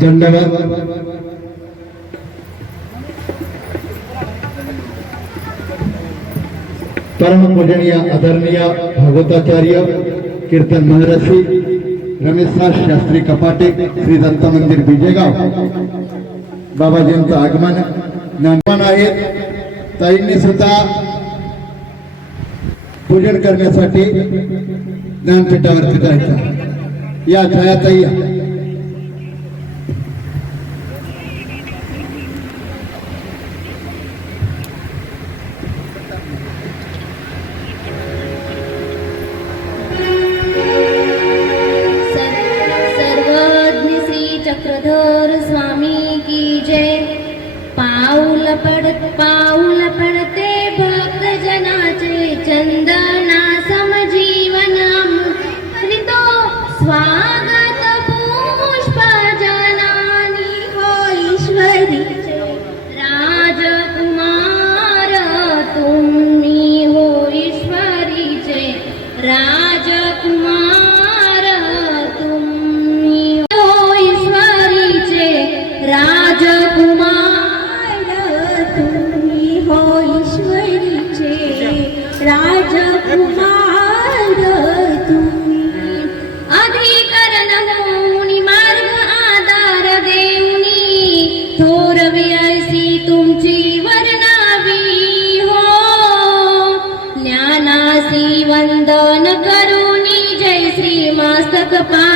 दंडवत परमपूजनीय आदरणीय भागवताचार्य कीर्तन महर्षी रमेशदास शास्त्री कपाटे श्री दत्त मंदिर विजयगाव बाबाजींचं आगमन ज्ञानवान आहेत. ताईंनी सुद्धा पूजन करण्यासाठी ज्ञानपीठावरती जायचं. या छायाताई चक्रधर स्वामी की जय. पाऊल पडते भक्त जनाचे चंदना समजीवन हरितो स्वागत पुष्प जनानी हो ईश्वरीचे राजकुमार तुम्ही हो ईश्वरीचे राजकुमार राजकुमार तुम्ही अधिकरण होऊनी मार्ग आधार देऊनी थोरवी ऐसी तुमची वर्णावी हो. ज्ञानासी वंदन करूनी जय श्री मस्तक पा